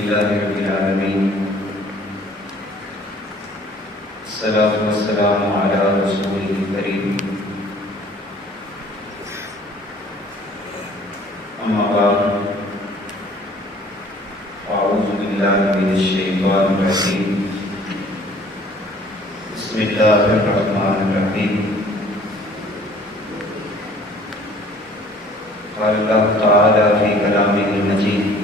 لله رب العالمين الصلاة والسلام على رسوله الكريم أما بعد أعوذ بالله من الشيطان الرجيم بسم الله الرحمن الرحيم قال الله تعالى في كلامه المجيد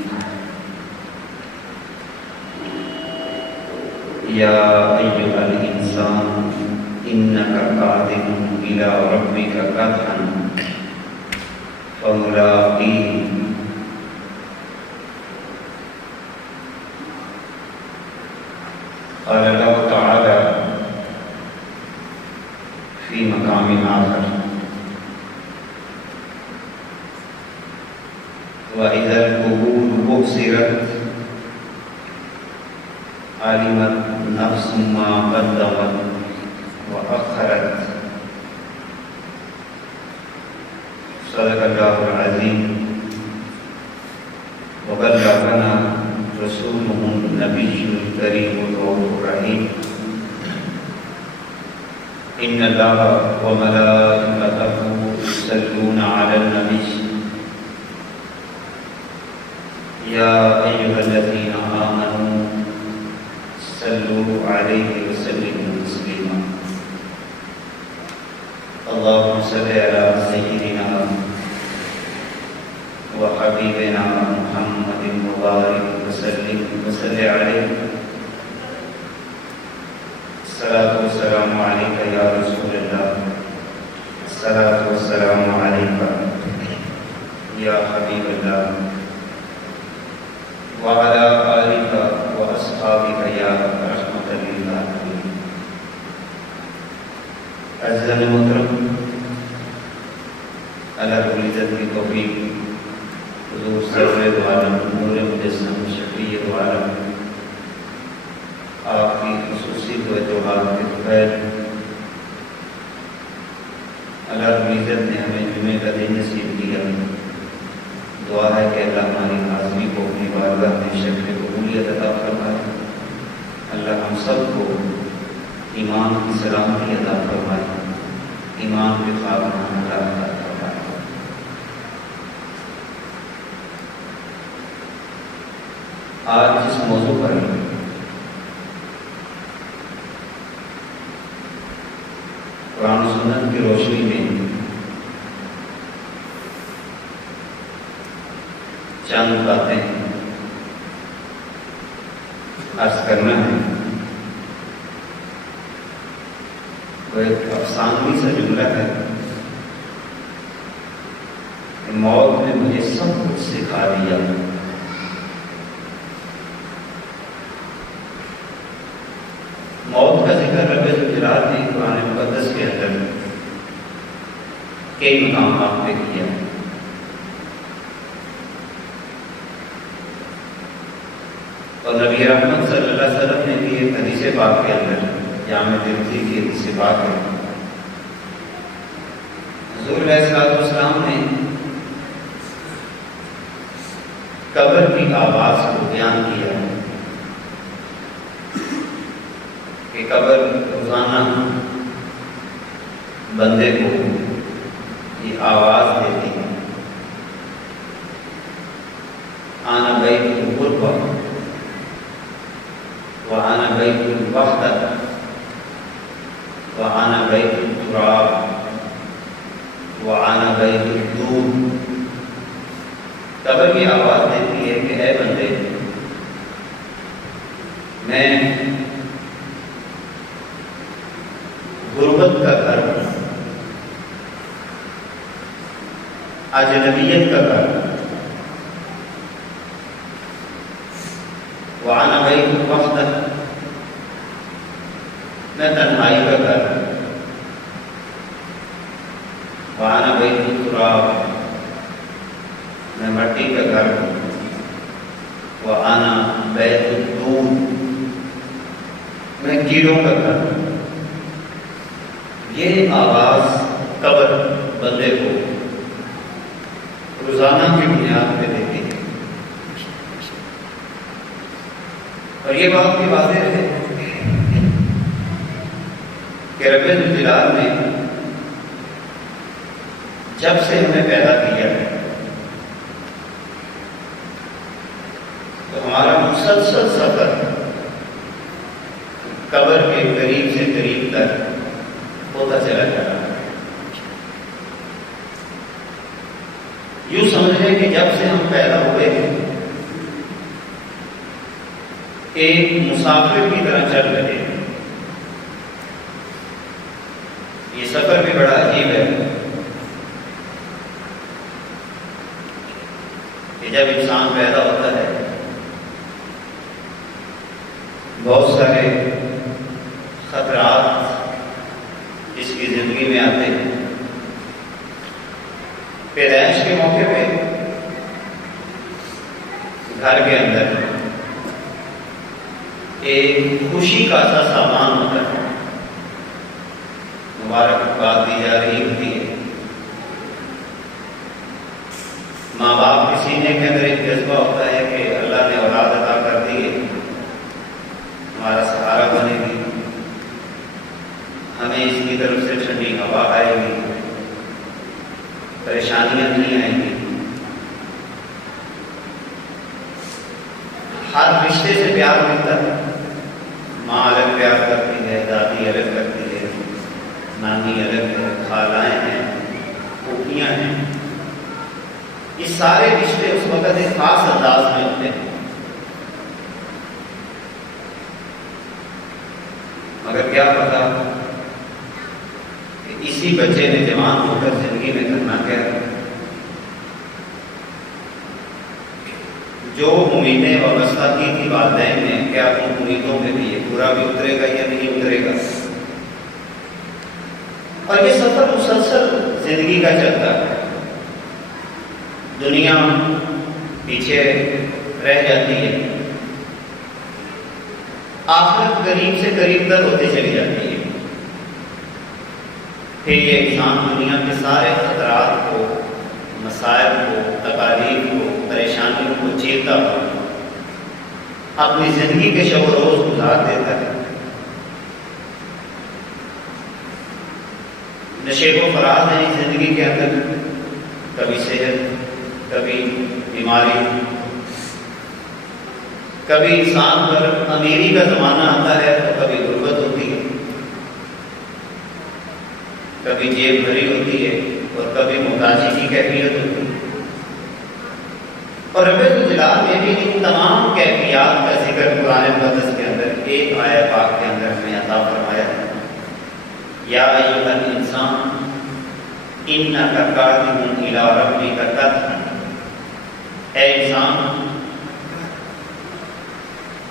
يا أيها الإنسان إنك قادم إلى ربك قدحا فملاقيه قال الله تعالى في مقام آخر وإذا القبور بؤسرت علمت نفس ما قدمت وأخرت صدق الله العظيم وبلغنا رسوله النبي الكريم الرؤوف الرحيم إن الله وملائكته يصلون على النبي يا أيها الذين آمنوا صلوا عليه وسلموا تسليما اللهم صل على سيدنا وحبيبنا محمد مبارك وسلم عليه الصلاة والسلام عليك يا رسول الله الصلاة والسلام عليك يا حبيب الله وعلى آلك وأصحابك يا رحمة للعالمين عزیزان محترم اللہ رب العزت کی توفیق حضور سرور عالم نور مجسم شفیع عالم آپ کی خصوصی توجہات کے بغیر اللہ رب العزت نے ہمیں جمعے کا دن نصیب کیا دعا ہے کہ اللہ ہماری حاضری کو اپنی بارگاہ میں شکل قبولیت عطا فرمائے اللہ ہم سب کو ایمان کی سلامتی عطا فرمائے ایمان کے خاتمہ عطا فرمائے آج جس موضوع پر قرآن و سنت کی روشنی میں چند باتیں عرض کرنا ہے وہ ایک افسانوی سا جملہ ہے کہ موت نے مجھے سب کچھ سکھا دیا موت کا ذکر رب ذوالجلال نے قرآن مقدس کے اندر کئی مقامات پہ کیا ہے اور نبی رحمت صلی اللہ علیہ وسلم نے بھی ایک حدیث پاک کے اندر جامع ترمذی کی حدیث پاک ہے حضور علیہ السلام نے قبر کی آواز کو بیان کیا کہ قبر روزانہ بندے کو یہ آواز دیتی ہے آنا بیت الغربہ وَأَنَا بَيْتُ الْوَحْدَةِ وَأَنَا بَيْتُ التُّرَابِ وَأَنَا بَيْتُ الدُّودِ قبر کی آواز دیتی ہے کہ اے بندے میں غربت کا گھر اجنبیت کا گھر وَأَنَا بَيْتُ الْوَحْدَةِ میں تنہائی کا گھر وَأَنَا بَيْتُ التُّرَابِ میں مٹی کا گھر وَأَنَا بَيْتُ الدُّودِ میں کیڑوں کا گھر یہ آواز قبر بندے کو روزانہ کی بنیاد پہ دیتی ہے اور یہ بات بھی واضح ہے کہ رب الجلال نے جب سے ہمیں پیدا کیا ہے تو ہمارا مسلسل سفر قبر کے قریب سے قریب تک ہوتا چلا جا رہا ہے۔ یوں سمجھیں کہ جب سے ہم پیدا ہوئے ہیں ایک مسافر کی طرح چل رہے ہیں۔ یہ سفر بھی بڑا عجیب ہے کہ جب انسان پیدا ہوتا ہے بہت سارے خطرات اس کی زندگی میں آتے ہیں۔ پیدائش کے موقع پہ گھر کے اندر ایک خوشی کا سا سامان ہوتا ہے، مبارکباد دی جا رہی ہوتی ہے۔ ماں باپ کے سینے کے اندر ایک جذبہ ہوتا ہے کہ اللہ نے اولاد عطا کر دی ہے، ہمارا سہارا بنے گی، ہمیں اس کی طرف سے ٹھنڈی ہوا آئے گی، پریشانیاں نہیں آئیں گی۔ ہر رشتے سے پیار ملتا ہے، ماں الگ پیار کرتی ہے، دادی الگ کرتی ہے، نانی الگ ہے، خالائیں ہیں، پھوپھیاں ہیں۔ یہ سارے رشتے اس وقت ایک خاص انداز میں ہوتے ہیں، مگر کیا پتا کہ اسی بچے نے جوان ہو کر زندگی میں کرنا کیا ہے۔ جو امیدیں وابستہ کی تھی والدین نے، کیا ان امیدوں میں بھی یہ پورا بھی اترے گا یا نہیں اترے گا؟ اور یہ سفر مسلسل زندگی کا چلتا ہے۔ دنیا پیچھے رہ جاتی ہے، آخرت قریب سے قریب تر ہوتی چلی جاتی ہے۔ پھر یہ انسان دنیا کے سارے خطرات کو، مسائل کو، تکالیف کو، پریشانیوں کو جیتا ہوا اپنی زندگی کے شب و روز گزار دیتا ہے۔ نشیب و فراز ہے اس زندگی کے اندر، کبھی صحت، کبھی بیماری، کبھی انسان پر امیری کا زمانہ آتا ہے تو کبھی غربت ہوتی ہے، کبھی جیب بھری ہوتی ہے اور کبھی محتاجی کی کیفیت ہوتی ہے۔ اور رب الجلال نے بھی ان تمام کیفیات کا ذکر قرآن مقدس کے اندر ایک آیت پاک کے اندر ہمیں عطا فرمایا ہے۔ یا ایھا الانسان انک کادح الی ربک کدحا، اے انسان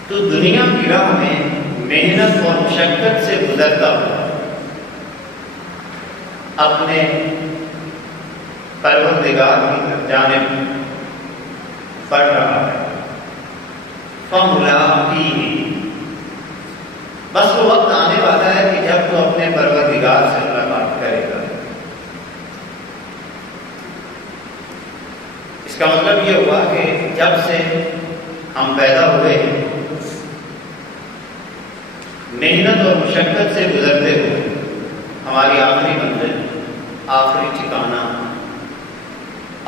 تو دنیا کی راہ میں محنت اور مشقت سے گزرتا ہوا اپنے پروردگار کی جانب بڑھ رہا ہے۔ فملاقیہ، بس وہ وقت آنے والا ہے کہ جب تو اپنے پروردگار سے ملاقات کرے گا۔ اس کا مطلب یہ ہوا کہ جب سے ہم پیدا ہوئے ہیں محنت اور مشقت سے گزرتے ہوئے ہماری آخری منزل، آخری ٹھکانہ،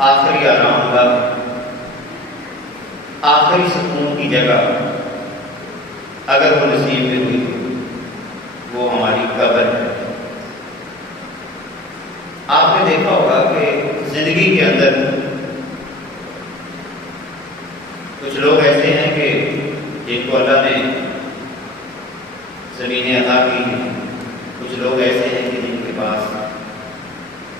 آخری آرام گاہ، آخری سکون کی جگہ اگر وہ نصیب میں ہوئی وہ ہماری قبر ہے۔ آپ نے دیکھا ہوگا کہ زندگی کے اندر کچھ لوگ ایسے ہیں کہ جن کو اللہ نے زمینیں عطا کی ہیں، کچھ لوگ ایسے ہیں کہ جن کے پاس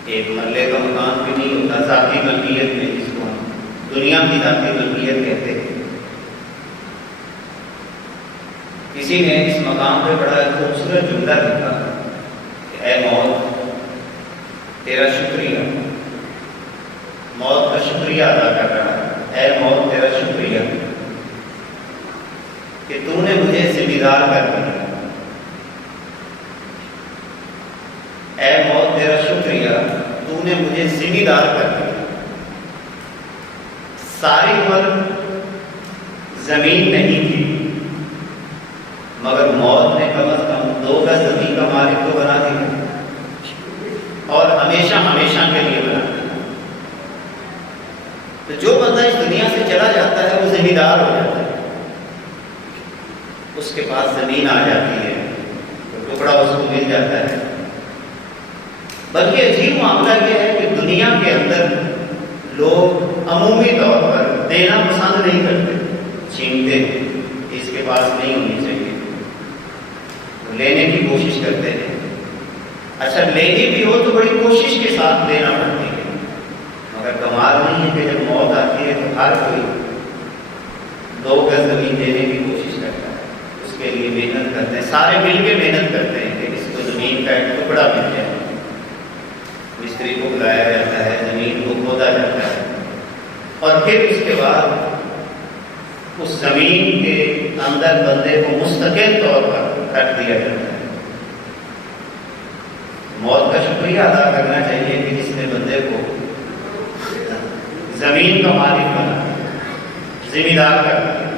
ایک محلے کا مکان بھی نہیں ہوتا، ذاتی ملکیت میں، جس کو ہم دنیا کی ذاتی ملکیت کہتے ہیں۔ کسی نے اس مقام پہ بڑا خوبصورت جملہ لکھا کہ اے موت تیرا شکریہ، موت کا شکریہ ادا کر رہا ہے، اے موت تیرا شکریہ کہ تو نے مجھے ذمہ دار کر دیا، اے موت تیرا شکریہ تو نے مجھے ذمہ دار کر دیا۔ ساری عمر زمین نہیں تھی، مگر موت نے کم از کم 2 گز زمین کا مالک تو بنا دیا اور ہمیشہ ہمیشہ کے لیے بنا دیا۔ تو جو بندہ اس دنیا سے چلا جاتا ہے وہ زمیندار ہو جاتا ہے، اس کے پاس زمین آ جاتی ہے تو ٹکڑا اس کو مل جاتا ہے۔ بلکہ عجیب معاملہ یہ ہے کہ دنیا کے اندر لوگ عمومی طور پر دینا پسند نہیں کرتے، چھینتے ہیں، اس کے پاس نہیں ہونی چاہیے، لینے کی کوشش کرتے ہیں۔ اچھا لینی بھی ہو تو بڑی کوشش کے ساتھ لینا پڑتی ہے، مگر کمال نہیں ہے کہ جب موت آتی ہے تو ہر کوئی 2 گز زمین دینے کی کوشش کرتا ہے، اس کے لیے محنت کرتے ہیں، سارے مل کے محنت کرتے ہیں کہ اس کو زمین کا ایک ٹکڑا مل جائے۔ مستری کو بلایا جاتا ہے، زمین کو کھودا جاتا ہے اور پھر اس کے بعد اس زمین کے اندر بندے کو مستقل طور پر رکھ دیا جاتا ہے۔ موت کا شکریہ ادا کرنا چاہیے کہ جس نے بندے کو زمین کا مالک بنا، ذمہ دار کر دیا۔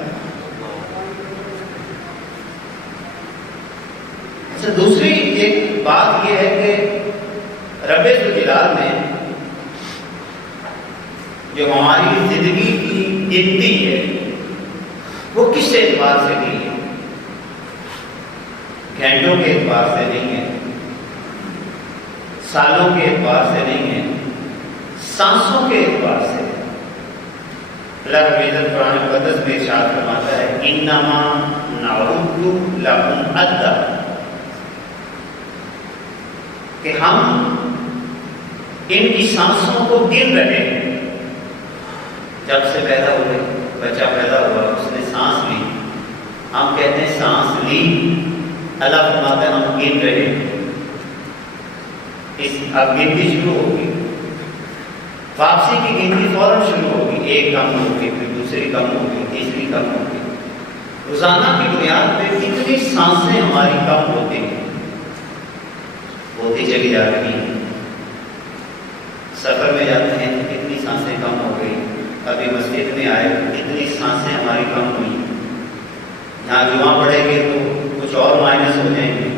اچھا دوسری ایک بات یہ ہے کہ رب ذوالجلال نے جو ہماری زندگی کی گنتی ہے وہ کس اعتبار سے دی ہے؟ گھنٹوں کے اعتبار سے نہیں ہے، سالوں کے اعتبار سے نہیں ہے، سانسوں کے اعتبار سے۔ اللہ رب العزت قرآن مقدس میں ارشاد فرماتا ہے انما نعد لکم عدا، کہ ہم ان کی سانسوں کو گن رہے ہیں۔ جب سے پیدا ہوئے، بچہ پیدا ہوا، اس نے سانس لی، ہم کہتے ہیں سانس لی، اللہ فرماتا ہے ہم گن رہے ہیں۔ اب گنتی شروع ہوگی، واپسی کی گنتی فوراً شروع ہوگی، ایک کم ہوگی، پھر دوسری کم ہوگی، تیسری کم ہوگی۔ روزانہ کی بنیاد پہ کتنی سانسیں ہماری کم ہوتی ہیں، ہوتی چلی جا رہی ہیں۔ سفر میں جاتے ہیں تو کتنی سانسیں کم ہو گئی، ابھی مسجد میں آئے کتنی سانسیں ہماری کم ہوئی، یہاں جمعہ پڑھیں گے تو کچھ اور مائنس ہو جائیں گے۔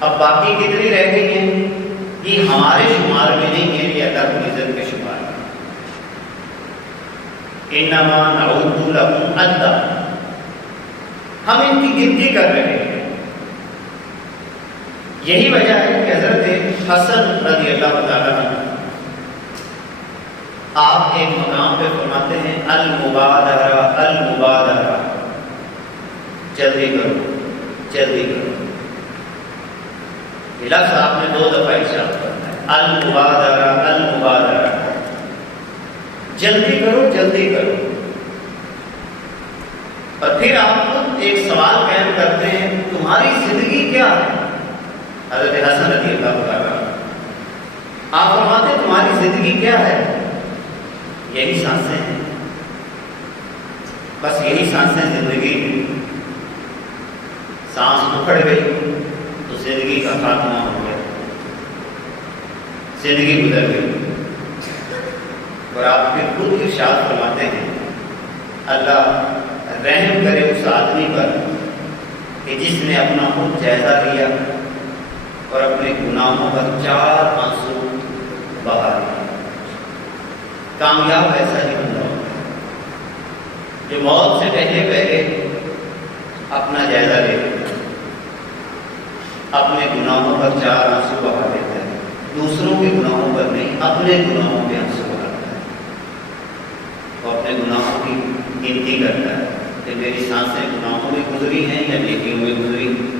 اب باقی کتنی رہ گئی ہیں یہ ہمارے شمار میں نہیں ہے، یہ اللہ رب العزت کے شمار میں۔ انما نعد لکم عدا، ہم ان کی گنتی کر رہے ہیں۔ یہی وجہ ہے کہ حضرت حسن رضی اللہ تعالیٰ عنہ آپ ایک مقام پہ فرماتے ہیں المبادرہ المبادرہ، جلدی کرو جلدی کرو۔ یہ لفظ آپ نے 2 دفعہ ارشاد کرنا ہے، المبادرہ المبادرہ، جلدی کرو جلدی کرو۔ اور پھر آپ خود ایک سوال قائم کرتے ہیں تمہاری زندگی کیا ہے؟ حضرت حسن رضی اللہ تعالیٰ آپ فرماتے ہیں تمہاری زندگی کیا ہے؟ یہی سانسیں ہیں، بس یہی سانسیں زندگی ہیں۔ سانس اکھڑ گئی تو زندگی کا خاتمہ ہو گیا، زندگی گزر گئی۔ اور آپ پھر خود ارشاد فرماتے ہیں اللہ رحم کرے اس آدمی پر کہ جس نے اپنا خود جائزہ لیا اور اپنے گناہوں پر 4 آنسو بہا دیا۔ کامیاب ایسا ہی بندہ ہوتا ہے جو موت سے پہلے اپنا جائزہ لے لیتا ہے، اپنے گناہوں پر 4 آنسو بہا دیتا ہے، دوسروں کے گناہوں پر نہیں، اپنے گناہوں پہ آنسو بہاتا ہے، اور اپنے گناہوں کی گنتی کرتا ہے کہ میری سانسیں گناہوں میں گزری ہیں یا نیکیوں میں گزری ہیں،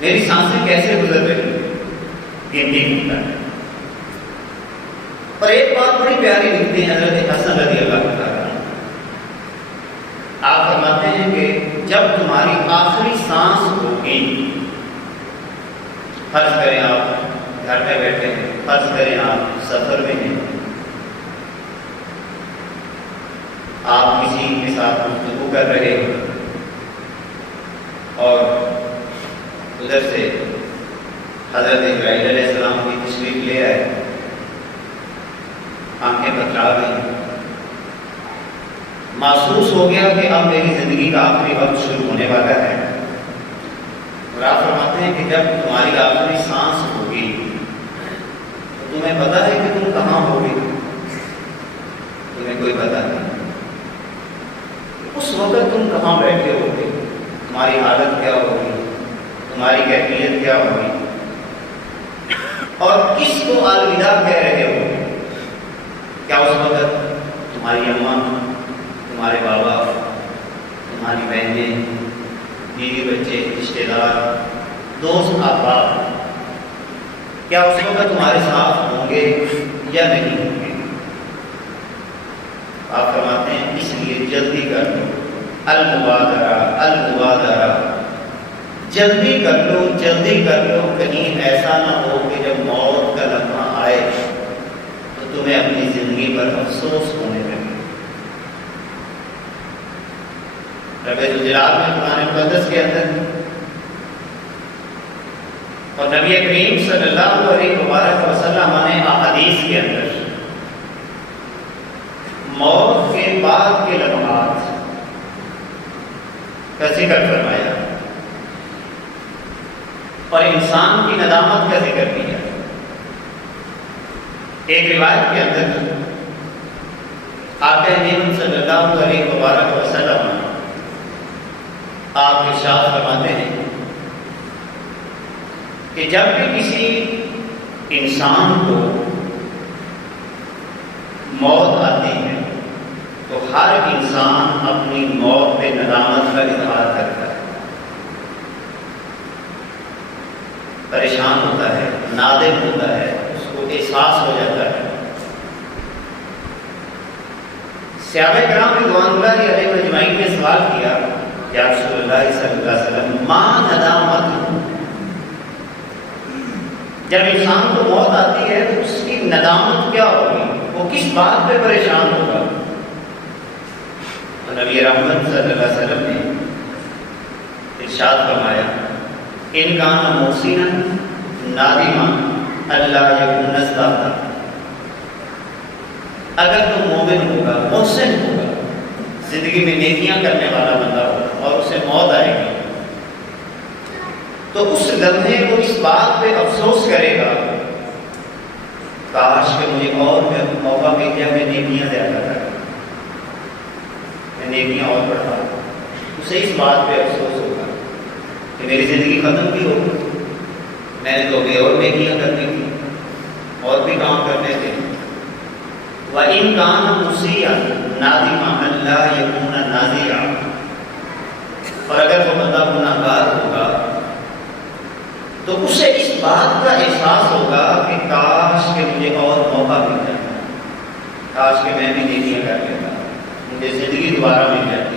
میری سانسیں کیسے گزر رہی ہیں، گنتی کرتا ہے۔ اور ایک بات بڑی پیاری لکھتے ہیں حضرت حسن رضی اللہ تعالیٰ، آپ فرماتے ہیں کہ جب تمہاری آخری سانس ہوگی، فرض کریں آپ گھر میں بیٹھے ہیں، فرض کریں آپ سفر میں ہیں، آپ کسی کے ساتھ گفتگو کر رہے ہیں اور ادھر سے حضرت ابراہیم علیہ السلام کی تشریف لے آئے، آنکھیں بتلا گئی، محسوس ہو گیا کہ اب میری زندگی کا آخری وقت شروع ہونے والا ہے، اور آپ فرماتے ہیں کہ جب تمہاری آخری سانس ہوگی تو تمہیں پتا ہے کہ تم کہاں ہوگے؟ تمہیں کوئی پتا نہیں اس وقت تم کہاں بیٹھے ہوگے، تمہاری حالت کیا ہوگی، تمہاری کیفیت کیا ہوگی، اور کس کو الوداع کہہ رہے ہو؟ کیا اس وقت تمہاری اماں، تمہارے بابا، تمہاری بہنیں، بیوی بچے، رشتے دار، دوست، احباب، کیا اس وقت تمہارے ساتھ ہوں گے یا نہیں ہوں گے؟ آپ فرماتے ہیں اس لیے جلدی کر لو، المبادرہ المبادرہ، جلدی کر لو، جلدی کر لو، کہیں ایسا نہ ہو کہ جب موت کا لمحہ آئے تو تمہیں اپنی زندگی پر افسوس ہونے لگے۔ رب الجلال میں قرآن مقدس کے اندر اور نبی کریم صلی اللہ علیہ وسلم نے احادیث کے اندر موت کے بعد کے لمحات کا ذکر فرمایا اور انسان کی ندامت کا ذکر کیا۔ ایک روایت کے اندر آقا کریم صلی اللہ علیہ وسلم آپ ارشاد فرماتے ہیں کہ جب بھی کسی انسان کو موت آتی ہے تو ہر انسان اپنی موت پہ ندامت کا اظہار کرتا ہے، پریشان ہوتا ہے، نادم ہوتا ہے، اس کو احساس ہو جاتا ہے۔ صحابہ کرام رضوان اللہ علیہ اجمعین نے سوال کیا، یا رسول اللہ صلی اللہ علیہ وسلم ما ندامت، جب انسان کو موت آتی ہے تو اس کی ندامت کیا ہوگی، وہ کس بات پہ پریشان ہوگا؟ تو نبی رحمت صلی اللہ علیہ وسلم نے ارشاد فرمایا ان کان محسنا نادما اللہ یکون ذاتا، اگر تو مومن ہوگا، محسن ہوگا، زندگی میں نیکیاں کرنے والا بندہ ہوگا اور اسے موت آئے گی تو اس لمحے وہ اس بات پہ افسوس کرے گا کاش کہ مجھے اور موقع مل گیا، میں نیکیاں زیادہ کروں، میں نیکیاں اور بڑھاؤں۔ اسے اس بات پہ افسوس ہوگا کہ میری زندگی ختم بھی ہو گئی، میں نے تو ابھی اور نیکیاں کرنی تھی، اور بھی کام کرنے تھے۔ وَإِن كَانَ مُسِيئًا نَادِمًا أَلَّا يَكُونَ نَازِعًا، اور اگر وہ بندہ گناہگار ہوگا تو اسے اس بات کا احساس ہوگا کہ کاش کہ مجھے اور موقع مل جاتا، کاش کہ میں بھی نیکیاں کر لیتا، مجھے زندگی دوبارہ مل جاتی۔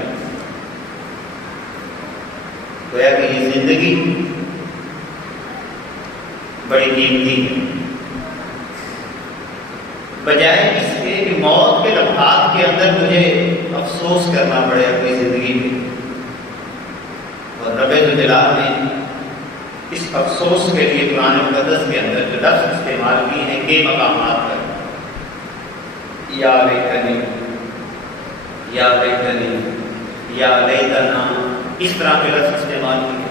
گویا کہ یہ زندگی بڑی قیمتی ہے، بجائے اس کے کہ موت کے لمحات کے اندر مجھے افسوس کرنا پڑے اپنی زندگی میں۔ اور رب الجلال نے اس افسوس کے لیے قرآن مقدس کے اندر جو لفظ استعمال کیے ہیں کئی مقامات پر، یا لیتنی، یا لیتنی، یا لیتنا، اس طرح کے لفظ استعمال کیے،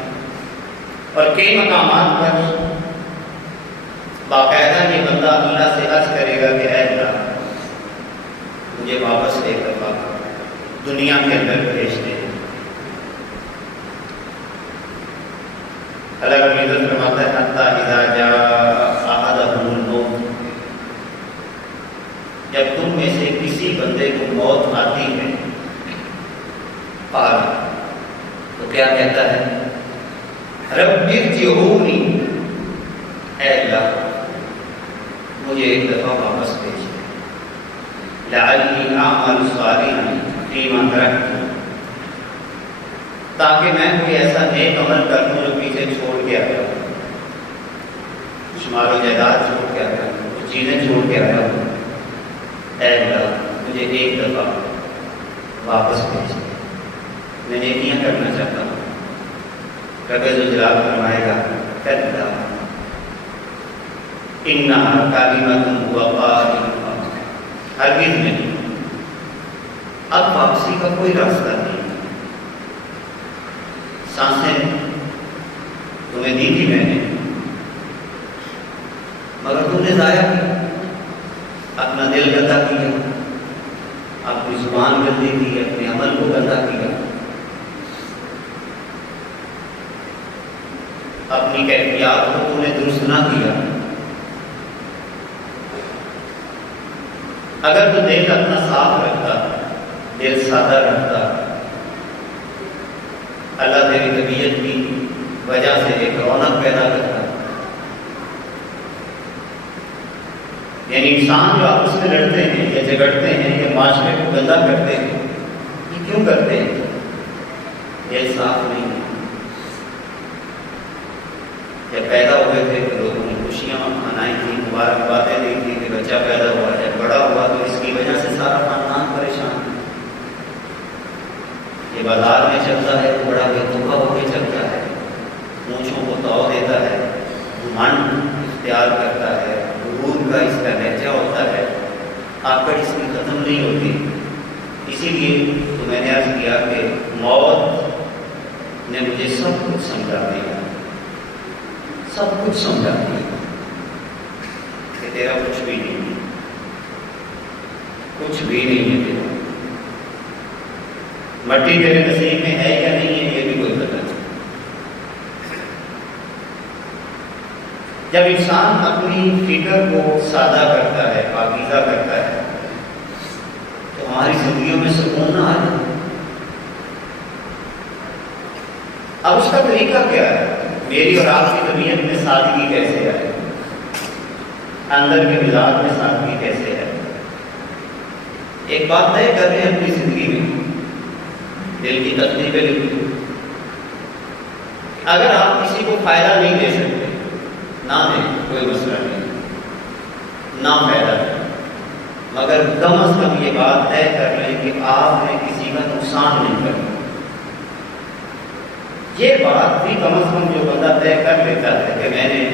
اور کئی مقامات پر باقاعدہ یہ بندہ اللہ سے عرض کرے گا کہ اے اللہ مجھے واپس ایک دفعہ دنیا کے اندر بھیج دے۔ اللہ رب العزت فرماتا ہے حتی اذا جاء احدهم الموت، جب تم میں سے کسی بندے کو موت آتی ہے، قال، تو کیا کہتا ہے، رب ارجعونی، اے اللہ مجھے ایک دفعہ واپس بھیج دے، لعلی اعمل صالحا فیما ترکت، تاکہ میں کوئی ایسا نیک عمل کر دوں جو پیچھے چھوڑ کے آیا ہوں، شمار و جائیداد چھوڑ کے آیا ہوں، کچھ چیزیں چھوڑ کے آیا ہوں، اے اللہ مجھے ایک دفعہ واپس بھیج دے، میں نیکیاں کرنا چاہتا ہوں۔ رب الجلال فرمائے گا کلا انہا کلمۃ هو قائلها، ہرگز نہیں، اب واپسی کا کوئی راستہ نہیں. سانسیں تمہیں دی تھی میں نے، مگر تم نے ضائع کیا، اپنا دل گندا کیا، اپنی زبان گندی کی، اپنے عمل کو گندا کیا، اپنی کیفیات کو تم نے درست نہ کیا. اگر تو دل اپنا صاف رکھتا، دل سادہ رکھتا، اللہ تیری طبیعت کی وجہ سے ایک رونق پیدا کرتا. یعنی انسان جو آپس میں لڑتے ہیں یا جھگڑتے ہیں یا معاشرے کو گندا کرتے ہیں، یہ کیوں کرتے ہیں؟ یہ صاف نہیں ہے. جب پیدا ہوئے تھے تو لوگوں نے خوشیاں منائی تھیں، مبارکبادیں دی تھی کہ بچہ پیدا ہوا ہے. بڑا ہوا تو اس کی وجہ سے سارا خاندان پریشان ہے. یہ بازار میں چلتا ہے تو بڑا بے توقع ہو کے چلتا ہے، مونچھوں کو تو دیتا ہے، گھمنڈ اختیار کرتا ہے، غرور کا اس کا لہجہ ہوتا ہے، آکڑ اس کی ختم نہیں ہوتی. اسی لیے تو میں نے عرض کیا کہ موت نے مجھے سب کچھ سمجھا دیا، سب کچھ سمجھا دیا کہ تیرا کچھ بھی نہیں ہے، کچھ بھی نہیں ہے تیرا. مٹی تیرے نصیب میں ہے یا نہیں ہے یہ بھی کوئی پتہ نہیں. جب انسان اپنی فکر کو سادہ کرتا ہے، پاکیزہ کرتا ہے، تو ہماری زندگیوں میں سکون نہ آئے. اب اس کا طریقہ کیا ہے؟ میری اور آپ کی طبیعت میں سادگی کیسے ہے، اندر کے مزاج میں سادگی کیسے ہے. ایک بات طے کر رہے ہیں اپنی زندگی میں، دل کی تختی پہ لکھ دو. اگر آپ کسی کو فائدہ نہیں دے سکتے، نہ دیں، کوئی مسئلہ نہیں، نہ فائدہ دیں، مگر کم از کم یہ بات طے کر لیں کہ آپ نے کسی کا نقصان نہیں کرنا. یہ بات بھی کم از کم جو بندہ طے کر لیتا ہے کہ میں نے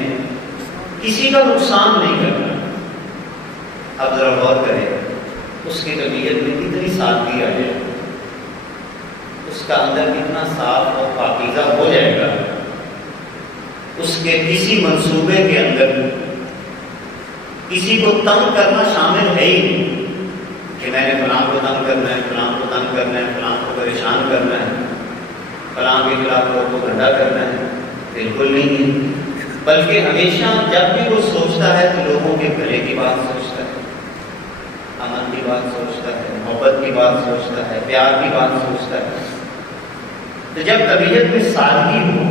کسی کا نقصان نہیں کرنا. اب ذرا غور کریں، اس کی طبیعت میں کتنی سادگی آ جائے، اس کا اندر کتنا صاف اور پاکیزہ ہو جائے گا. اس کے کسی منصوبے کے اندر کسی کو تنگ کرنا شامل ہے ہی نہیں کہ میں نے فلاں کو تنگ کرنا ہے، فلاں کو تنگ کرنا ہے، فلاں کو پریشان کرنا ہے، فلاں کے خلاف لوگوں کو گھنٹا کرنا ہے. بالکل نہیں ہے. بلکہ ہمیشہ جب بھی وہ سوچتا ہے تو لوگوں کے بھلے کی بات سوچتا ہے، امن کی بات سوچتا ہے، محبت کی بات سوچتا ہے، پیار کی بات سوچتا ہے. تو جب طبیعت میں سادگی ہو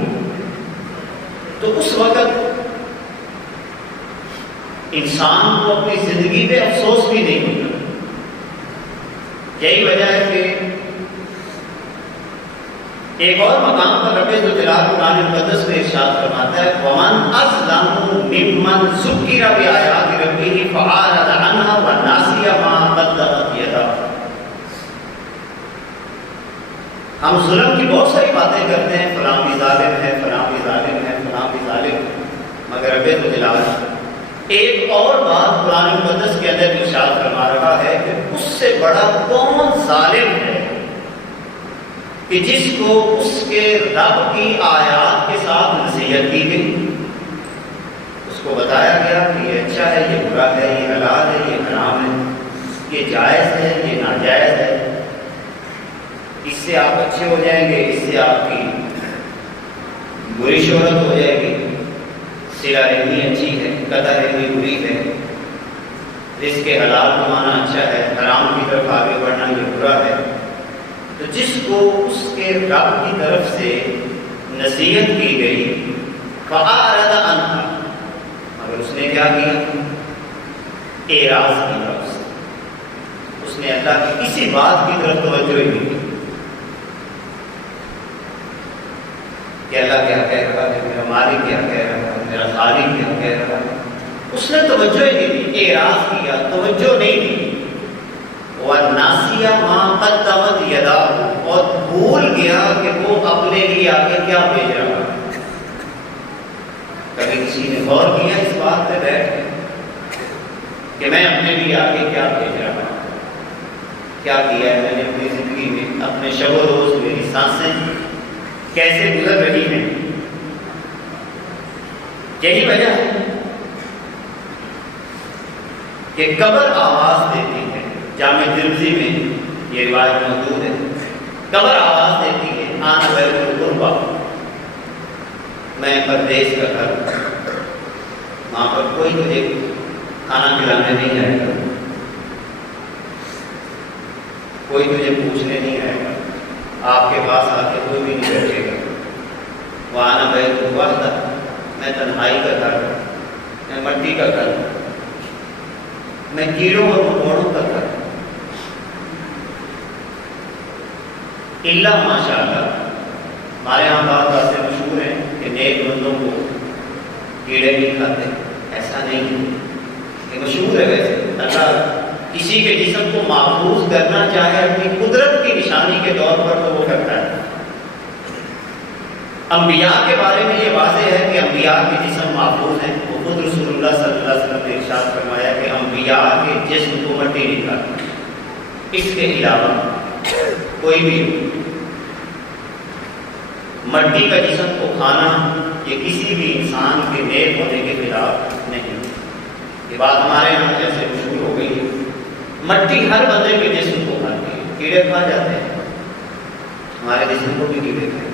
تو اس وقت انسان کو اپنی زندگی پہ افسوس بھی نہیں ہوتا. یہی وجہ ہے کہ ایک اور مقام پر رب ذوالجلال قرآن مقدس میں ارشاد فرماتا ہے وَمَنْ أَظْلَمُ مِمَّنْ ذُكِّرَ بِآيَاتِ رَبِّهِ فَأَعْرَضَ عَنْهَا وَنَسِيَ مَا قَدَّمَتْ يَدَاهُ. ہم ظلم کی بہت ساری باتیں کرتے ہیں، فلاں بھی ظالم ہے، فلاں بھی ظالم ہے، فلاں بھی ظالم ہے، مگر رب ذوالجلال ایک اور بات قرآن مقدس کے اندر ارشاد فرما رہا ہے کہ اس سے بڑا کون ظالم ہے کہ جس کو اس کے رب کی آیات کے ساتھ نصیحت کی گئی، اس کو بتایا گیا کہ یہ اچھا ہے، یہ برا ہے، یہ حلال ہے، یہ حرام ہے، یہ جائز ہے، یہ ناجائز ہے، اس سے آپ اچھے ہو جائیں گے، اس سے آپ کی بری شہرت ہو جائے گی، صلہ رحمی اچھی ہے، قطع رحمی بری ہے، رزق حلال کمانا اچھا ہے، حرام کی طرف آگے بڑھنا یہ برا ہے. تو جس کو اس کے رب کی طرف سے نصیحت کی گئی فَأَعْرَضَ عَنْهَا، مگر اس نے کیا کیا؟ اعراض کیا. اس نے اللہ کی کسی بات کی طرف توجہ ہی نہیں کی کہ اللہ کیا کہہ رہا ہے، میرا مالک کیا کہہ رہا ہے، میرا خالق کیا کہہ رہا ہے. اس نے توجہ ہی نہیں دی، اعراض کیا، توجہ نہیں دی. وَنَسِيَ مَا قَدَّمَتْ يَدَاهُ، اور بھول گیا کہ وہ اپنے لیے آگے کیا بھیج رہا ہے. کبھی کسی نے غور کیا اس بات پہ بیٹھ کے کہ میں اپنے لیے آگے کیا بھیج رہا ہوں؟ کیا کیا ہے میں نے اپنی زندگی میں، اپنے شب و روز میری سانسیں کیسے گزر رہی ہیں. یہی وجہ ہے کہ قبر آواز دیتی ہے. جامع ترمذی میں یہ روایت موجود ہے. قبر آواز دیتی ہے آنا بیت القربہ، میں پردیس کا گھر، وہاں پر کوئی تجھے کھانا کھلانے نہیں آئے گا، کوئی تجھے پوچھنے نہیں آئے گا، آپ کے پاس آ کے کوئی بھی نہیں بیٹھے گا. وہاں نہ بیت الوحدہ، میں تنہائی کا گھر، میں مٹی کا گھر، میں کیڑوں اور مکوڑوں کا گھر. اللہ ماشاء اللہ ہمارے یہاں بات باتیں مشہور ہیں کہ نیک بندوں کو کیڑے نہیں کھاتے. ایسا نہیں ہے، یہ مشہور ہے. ویسے اللہ کسی کے جسم کو محفوظ کرنا چاہے اپنی قدرت کی نشانی کے طور پر تو وہ کرتا ہے. انبیاء کے بارے میں یہ واضح ہے کہ انبیاء کے جسم محفوظ ہیں. وہ خود رسول اللہ صلی اللہ علیہ وسلم نے ارشاد فرمایا کہ انبیاء کے جسم کو مٹی نہیں کھاتی. اس کے علاوہ کوئی بھی مٹی کا جسم کو کھانا یہ کسی بھی انسان کے نیک ہونے کے خلاف نہیں. یہ بات ہمارے یہاں جیسے مشہور ہو گئی. مٹی ہر بندے کے جسم کو کھاتی ہے. کیڑے کھا جاتے ہیں، ہمارے جسم کو بھی کیڑے کھائے.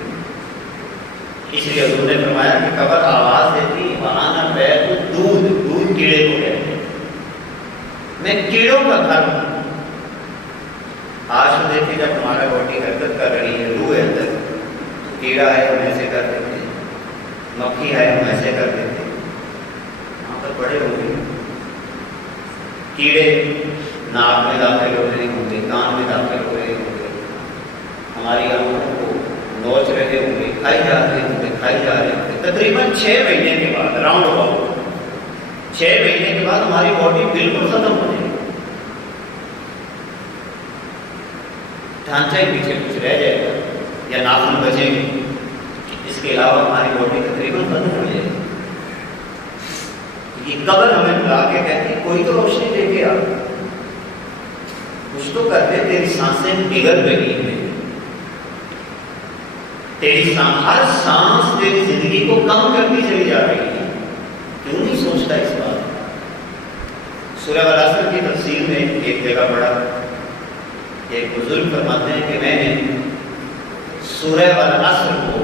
اس لیے حضور نے فرمایا کہ قبر آواز دیتی وہاں بیت دودھ، دودھ کیڑے کو کہتے ہیں، میں کیڑوں کا گھر ہوں. آج تو دیکھیں جب ہمارا باڈی حرکت کر رہی ہے، روح ہے اندر، کیڑا ہے ہم ایسے کر دیتے ہیں، مکھی ہے ہم ایسے کر دیتے ہیں. وہاں پر بڑے ہوں گے کیڑے، ناک میں داخل ہو رہے ہوں گے، کان میں داخل ہو رہے ہوں گے، ہماری آنکھوں کو نوچ رہے ہوں گے، کھائی جا رہے ہوں گے، کھائی جا رہے ہوں گے. تقریباً 6 مہینے کے بعد، راؤنڈ اباؤٹ 6 مہینے کے بعد ہماری باڈی بالکل ختم ہو جائے گی. ڈھانچہ ہی پیچھے کچھ رہ جائے گا یا ناخن بچیں گے. اس کے علاوہ ہماری باڈی تقریباً ختم ہو جائے گی. یہ قبر ہمیں بلا کے کہتی کوئی تو روشنی لے کے آ، کچھ تو کر دے، تیری سانسیں بگڑ رہی ہیں، تیری ہر سانس تیری زندگی کو کم کرتی چلی جا رہی ہے. کیوں نہیں سوچتا اس بات؟ سورہ والعصر کی تفسیر میں ایک جگہ پڑھا، ایک بزرگ فرماتے ہیں کہ میں نے سورہ والعصر کو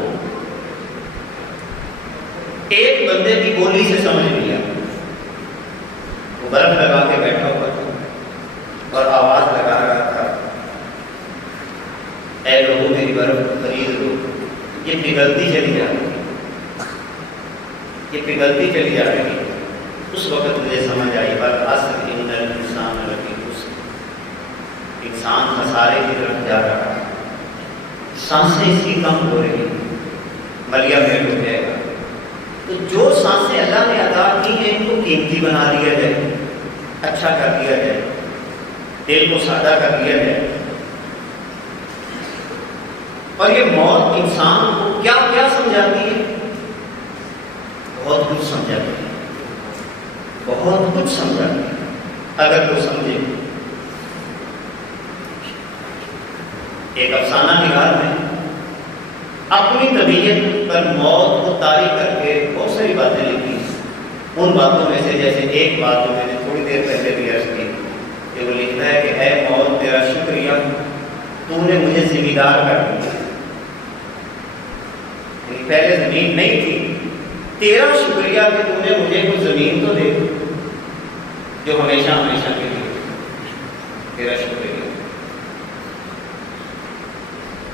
ایک بندے کی بولی سے سمجھ لیا. وہ برف لگا کے بیٹھا ہوا تھا اور آواز لگا رہا تھا، اے لوگوں میری برف خرید لو. یہ پگھلتی چلی جا رہی ہے، یہ پگھلتی چلی جا رہی ہے. اس وقت مجھے سمجھ آئی والعصر ان الانسان لفی خسر، انسان خسارے کی طرف جا رہا ہے. سانسیں اس کی کم ہو رہی ہیں، ملیا میں ہو جائے گا. تو جو سانسیں اللہ نے عطا کی ہیں ان کو قیمتی بنا دیا جائے، اچھا کر دیا جائے، دل کو سادہ کر دیا جائے. اور یہ موت انسان کو کیا کیا سمجھاتی ہے؟ بہت کچھ سمجھاتی ہے، بہت کچھ سمجھاتی ہے اگر کوئی سمجھے. ایک افسانہ نگار میں اپنی طبیعت پر موت کو طاری کر کے بہت ساری باتیں لکھی. ان باتوں میں سے جیسے ایک بات جو میں نے تھوڑی دیر پہلے بھی عرض کی کہ وہ لکھتا ہے کہ اے موت تیرا شکریہ، تو نے مجھے ذمہ دار کر دیا. پہلے زمین نہیں تھی، تیرا شکریہ کہ تو نے مجھے کوئی زمین تو دے جو ہمیشہ ہمیشہ کے لیے. تیرا شکریہ.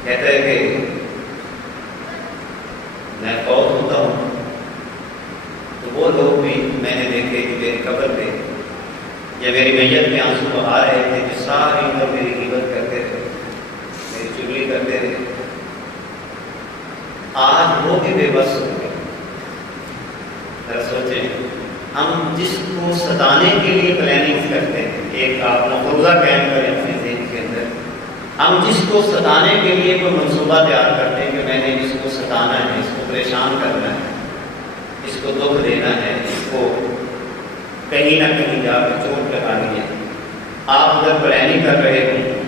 کہتا ہے کہ میں فوت ہوتا ہوں تو وہ لوگ بھی میں نے دیکھے کہ میری قبر پہ یا میری میت میں آنسو بہا رہے تھے، جو ساری عمر میری غیبت کرتے رہے، میری چغلی کرتے رہے. آج وہ بھی بے بس ہو گئے. ذرا سوچیں، ہم جس کو ستانے کے لیے پلاننگ کرتے ہیں، ایک آپ مفروضہ قائم کریں اپنے ذہن کے اندر، ہم جس کو ستانے کے لیے کوئی منصوبہ تیار کرتے ہیں کہ میں نے اس کو ستانا ہے، اس کو پریشان کرنا ہے، اس کو دکھ دینا ہے، اس کو کہیں نہ کہیں جا کے چوٹ لگانی ہے. آپ اگر پلاننگ کر رہے ہوں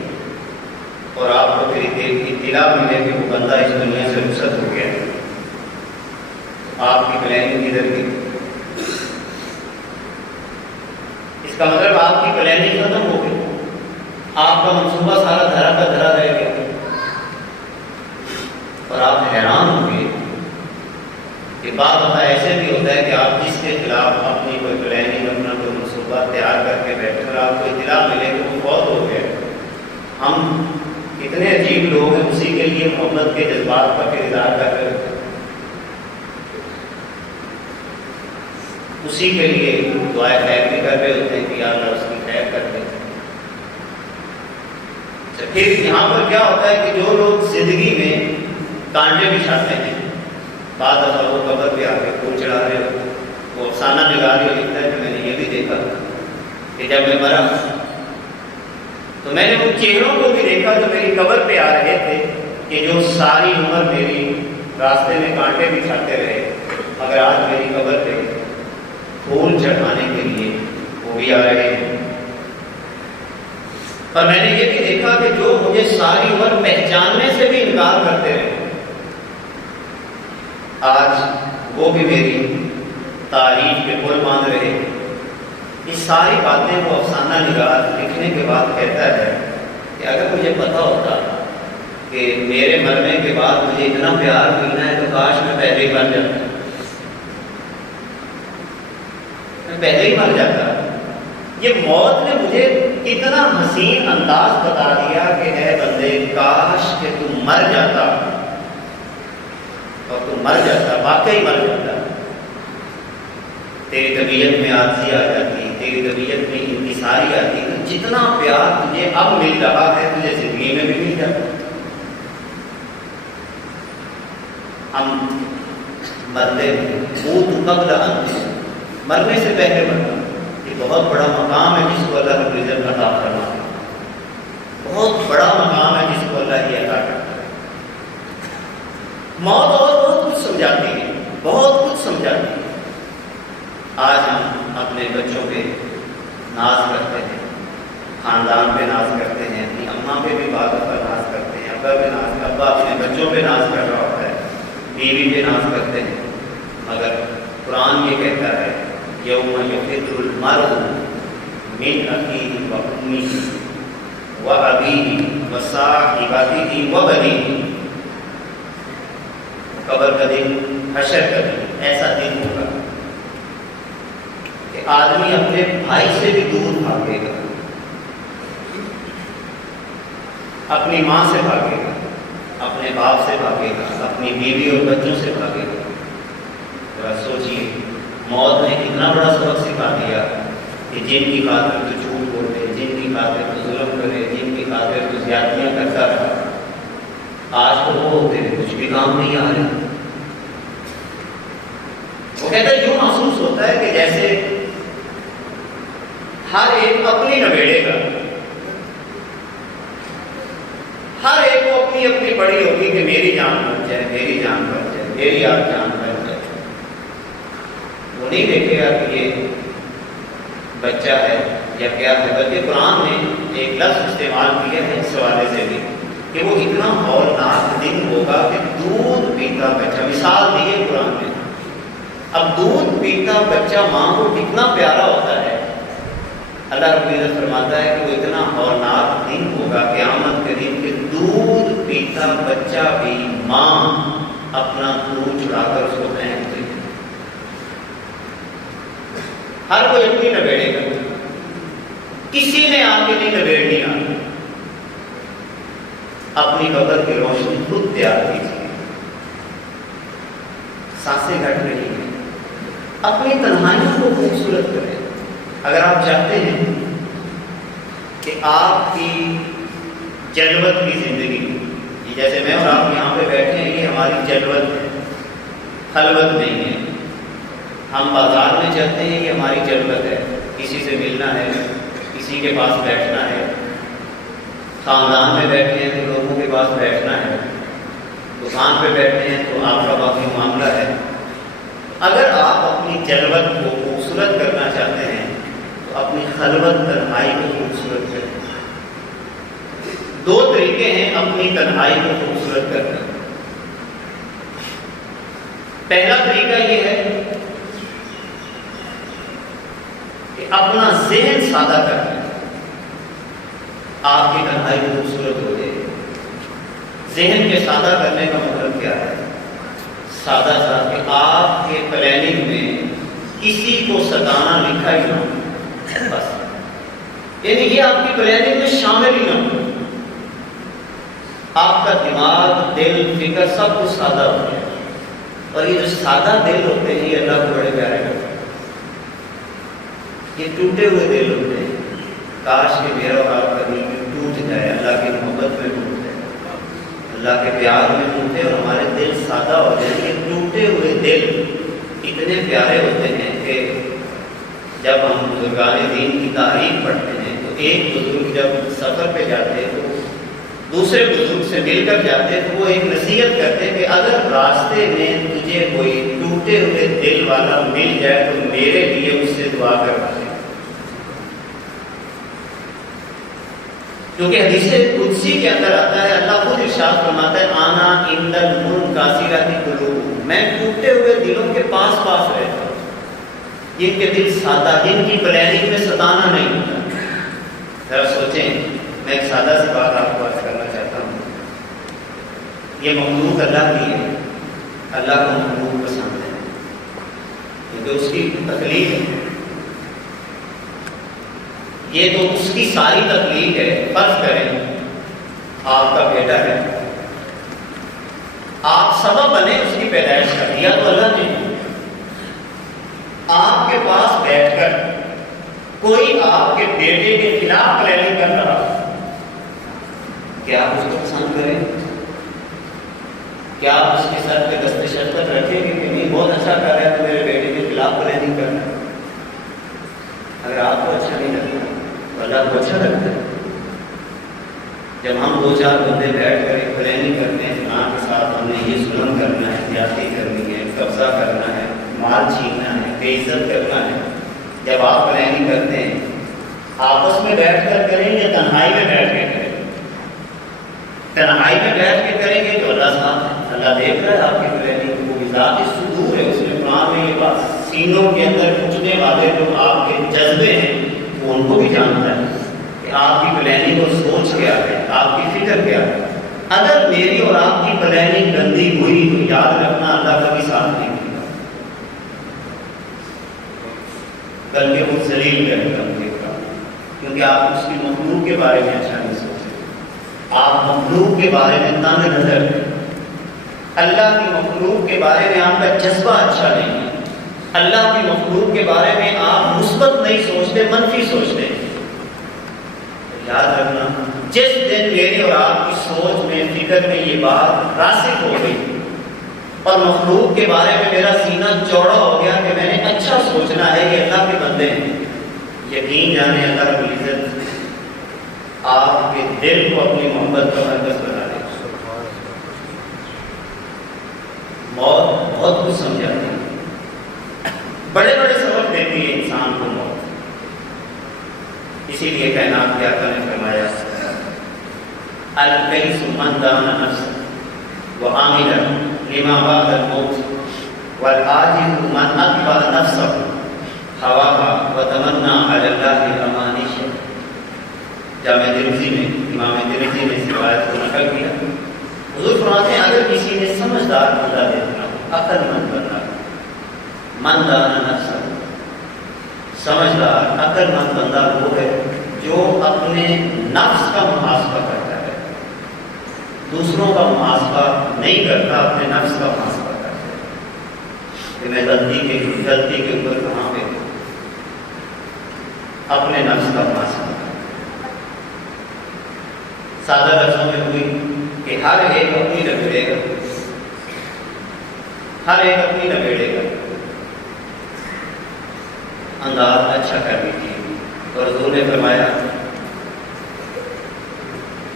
اور آپ کو پھر اطلاع ملے کہ وہ بندہ اس دنیا سے رخصت ہو گیا، آپ کی پلاننگ کدھر گئی؟ اس کا مطلب آپ کی پلاننگ ختم ہو گئی، آپ کا منصوبہ سارا دھرا کا دھرا رہ گیا، اور آپ حیران ہوں گے کہ بعض دفعہ ایسے بھی ہوتا ہے کہ آپ جس کے خلاف اپنی کوئی پلاننگ، اپنا کوئی منصوبہ تیار کر کے بیٹھے اور آپ کو اطلاع ملے کہ وہ فوت ہو گیا۔ ہم اتنے عجیب لوگ ہیں، اسی کے لیے محبت کے جذبات کا اظہار کر رہے ہوتے ہیں، اسی کے لیے دعائیں خیر بھی کر رہے ہوتے ہیں کہ یا اللہ اس کی خیر کر دے۔ پھر یہاں پر کیا ہوتا ہے کہ جو لوگ زندگی میں کانٹے بچھاتے ہیں، بعض دفعہ وہ قبر پہ آ کے پھول چڑھا رہے ہو، وہ افسانہ نگار یہ لکھتا ہے کہ میں نے یہ بھی دیکھا کہ جب میں مرا تو میں نے ان چہروں کو بھی دیکھا جو میری قبر پہ آ رہے تھے، کہ جو ساری عمر میری راستے میں کانٹے بچھاتے رہے، مگر آج میری قبر پہ پھول چڑھانے کے لیے وہ بھی آ رہے ہیں۔ اور میں نے یہ بھی دیکھا کہ جو مجھے ساری عمر پہچاننے سے بھی انکار کرتے رہے، آج وہ بھی میری تعریف کے پل باندھ رہے ہیں۔ اس ساری باتیں کو افسانہ نگار لکھنے کے بعد کہتا ہے کہ اگر مجھے پتا ہوتا کہ میرے مرنے کے بعد مجھے اتنا پیار ملنا ہے تو کاش میں پہلے ہی مر جاتا، میں پہلے ہی مر جاتا۔ یہ موت نے مجھے اتنا حسین انداز بتا دیا کہ اے بندے کاش کہ تم مر جاتا، اور تم مر جاتا، واقعی مر جاتا، تیری طبیعت میں عاجزی آ جاتی، تیری طبیعت میں انکساری آتی، تو جتنا پیار تجھے اب مل رہا ہے تجھے زندگی میں بھی مل جاتا۔ ہم مرتے موت قبل ان، مرنے سے پہلے مرنا، یہ بہت بڑا مقام ہے جس کو اللہ رب العزت عطا کرنا ہے، بہت بڑا مقام ہے جس کو اللہ یہ عطا کرتا ہے۔ موت اور بہت کچھ سمجھاتی ہے، بہت کچھ سمجھاتی ہے۔ آج ہم اپنے بچوں پہ ناز کرتے ہیں، خاندان پہ ناز کرتے ہیں، اپنی اماں پہ بھی بعض دفعہ ناز کرتے ہیں، ابا اپنے بچوں پہ ناز کر رہا ہوتا ہے، بیوی پہ ناز کرتے ہیں، مگر قرآن یہ کہتا ہے یوم یفر المرء من اخیہ و امہ و ابیہ و صاحبتہ و بنیہ۔ قبر کا دن، حشر کا دن ایسا دن ہوگا کہ آدمی اپنے بھائی سے بھی دور بھاگے گا، اپنی ماں سے بھاگے گا، اپنے باپ سے بھاگے گا، اپنی بیوی اور بچوں سے بھاگے گا۔ ذرا سوچیے، موت نے کتنا بڑا سبق سکھا دیا کہ جن کی خاطر تو جھوٹ بولے، جن کی خاطر تو ظلم کرے، جن کی خاطر تو زیادتیاں کرتا رہا، آج تو وہ ہوتے ہیں کچھ بھی کام نہیں آ رہے۔ وہ کہتا ہے یوں محسوس ہوتا ہے کہ جیسے ہر ایک اپنی نبیڑے گا، ہر ایک کو اپنی اپنی پڑی ہوگی کہ میری جان بچ جائے، میری جان بچ جائے، میری آپ جان بچ جائے۔ وہ نہیں دیکھے گا کہ یہ بچہ ہے یا کیا ہے، بلکہ قرآن نے ایک لفظ استعمال کیا ہے اس حوالے سے بھی کہ وہ اتنا ہولناک دن ہوگا کہ دودھ پیتا بچہ، مثال دی ہے قرآن نے۔ اب دودھ پیتا بچہ ماں کو کتنا پیارا ہوتا ہے، اللہ رب العزت فرماتا ہے کہ وہ اتنا ہولناک دن ہوگا قیامت کے دن کہ دودھ پیتا بچہ بھی ماں اپنا دودھ چڑھا کر اس کو پھینک دے، ہر کوئی اپنی نبیڑے گا، کسی نے آ کے نہیں نبیڑنی آتی۔ اپنی قبر کی روشنی خود تیار کیجیے، سانسیں گھٹ رہی ہیں، اپنی تنہائیوں کو خوبصورت کریں۔ اگر آپ چاہتے ہیں کہ آپ کی جلوت کی زندگی، جیسے میں اور آپ یہاں پہ بیٹھے ہیں، یہ ہماری جلوت ہے، خلوت نہیں ہے۔ ہم بازار میں چلتے ہیں، یہ ہماری جلوت ہے، کسی سے ملنا ہے، کسی کے پاس بیٹھنا ہے، خاندان میں بیٹھے ہیں تو لوگوں کے پاس بیٹھنا ہے، دکان پہ بیٹھے ہیں تو آپ کا باقی معاملہ ہے۔ اگر آپ اپنی جلوت کو خوبصورت کرنا چاہتے ہیں تو اپنی خلوت تنہائی کو خوبصورت کریں۔ دو طریقے ہیں اپنی تنہائی کو خوبصورت کرنے. پہلا طریقہ یہ ہے کہ اپنا ذہن سادہ کرنا. آپ کی تنہائی خوبصورت ہو جائے. ذہن کے سادہ کرنے کا مطلب کیا ہے؟ سادہ سا کہ آپ کے پلاننگ میں کسی کو ستانا لکھا ہی نہ ہو، بس. یعنی یہ آپ کی پلاننگ میں شامل ہی نہ ہو. آپ کا دماغ، دل، فکر سب کچھ سادہ ہو جائے. اور یہ جو سادہ دل ہوتے ہیں یہ اللہ کو بڑے پیارے کرتے ہیں. یہ ٹوٹے ہوئے دل ہوتے ہیں. کاش کہ میرا اور آپ کا دل ٹوٹ جائے، اللہ کی محبت میں ٹوٹ جائے، اللہ کے پیار میں ٹوٹے اور ہمارے دل سادہ ہو جائے. یہ ٹوٹے ہوئے دل اتنے پیارے ہوتے ہیں کہ جب ہم بزرگان دین کی تعریف پڑھتے ہیں تو ایک بزرگ جب سفر پہ جاتے ہیں تو دوسرے بزرگ سے مل کر جاتے ہیں تو وہ ایک نصیحت کرتے ہیں کہ اگر راستے میں تجھے کوئی ٹوٹے ہوئے دل والا مل جائے تو میرے لیے اس سے دعا کروا دے. کیونکہ حدیث قدسی کے اندر آتا ہے، اللہ خود ارشاد فرماتا ہے آنا عند المنکسرۃ قلوب، میں ٹوٹے ہوئے دلوں کے پاس رہتا ہوں. جن کے دل سادہ، جن کی پلاننگ میں ستانا نہیں ہوتا. ذرا سوچیں، میں ایک سادہ سی بات آپ کو عرض کرنا چاہتا ہوں. یہ مخلوق اللہ کی ہے، اللہ کو مخلوق پسند ہے کیونکہ اس کی تخلیق ہے. یہ تو اس کی ساری تخلیق ہے. فرض کریں آپ کا بیٹا ہے، آپ سبب بنے اس کی پیدائش کا، دیا تو اللہ نے. آپ کے پاس بیٹھ کر کوئی آپ کے بیٹے کے خلاف پلاننگ کر رہا، کیا آپ اس کو پسند کریں؟ کیا آپ اس کے سر پہ دست شفقت رکھیں گے کہ نہیں بہت اچھا کر رہا ہے تو میرے بیٹے کے خلاف پلاننگ کرنا ہے؟ اگر آپ کو اچھا نہیں لگتا تو اللہ کو اچھا لگتا ہے. جب ہم دو چار بندے بیٹھ کر پلاننگ کرتے ہیں فلاں کے ساتھ ہم نے یہ ظلم کرنا ہے، زیادتی کرنی ہے، قبضہ کرنا ہے، مال چھیننا ہے، بے عزت کرنا ہے، جب آپ پلاننگ کرتے ہیں آپس میں بیٹھ کر کریں یا تنہائی میں بیٹھ کے کریں؟ تنہائی میں بیٹھ کے کریں گے تو اللہ ساتھ ہے، اللہ دیکھ رہا ہے آپ کی پلاننگ کو. ذات صدور ہے، اس میں قرآن میں یہ بات، سینوں کے اندر اٹھنے والے جو آپ کے جذبے ہیں وہ ان کو بھی جانتا ہے کہ آپ کی پلاننگ اور سوچ کیا ہے، آپ کی فکر کیا ہے. اگر میری اور آپ کی پلاننگ گندی ہوئی تو یاد رکھنا اللہ کا بھی ساتھ نہیں دے گا، بلکہ وہ ذلیل کرے گا. کیونکہ آپ اس کی مخلوق کے بارے میں اچھا نہیں سوچتے، آپ مخلوق کے بارے میں تنگ نظر ہے. اللہ کی مخلوق کے بارے میں آپ کا جذبہ اچھا نہیں ہے. اللہ کی مخلوق کے بارے میں آپ مثبت نہیں سوچتے، منفی سوچتے ہیں. یاد رکھنا جس دن میری اور آپ کی سوچ میں، فکر میں یہ بات راسخ ہو گئی اور مخلوق کے بارے میں میرا سینہ چوڑا ہو گیا کہ میں نے اچھا سوچنا ہے کہ اللہ کے بندے ہیں، یقین جانے اللہ رب العزت آپ کے دل کو اپنی محبت کا مرکز بنا دے. موت بہت کچھ سمجھاتی ہے، بڑے بڑے سبق دیتی ہے انسان کو موت. اسی لیے کائنات کے آقا نے فرمایا الکیس من دان نفسہ وعامل لما بعد الموت والعاجز من اتبع نفسہ ہواها وتمنى علی اللہ امانیہ. جامع ترمذی میں امام ترمذی نے اس روایت کو نقل کیا. حضور فرماتے ہیں اگر کسی نے سمجھدار بندہ دیکھنا ہو، عقل مند بندہ، من دان نفسہ، سمجھدار عقل مند بندہ وہ ہے جو اپنے نفس کا محاسبہ کرتا ہے، دوسروں کا محاسبہ نہیں کرتا، اپنے نفس کا محاسبہ کرتا ہے کہ میں غلطی کے اوپر کہاں پہ ہوں. اپنے نفس کا محاسبہ سادہ لفظوں میں ہوئی کہ ہر ایک اپنی لبیڑے گا، ہر ایک اپنی لبیڑے گا. انداز اچھا کر دیجیے. اور حضور نے فرمایا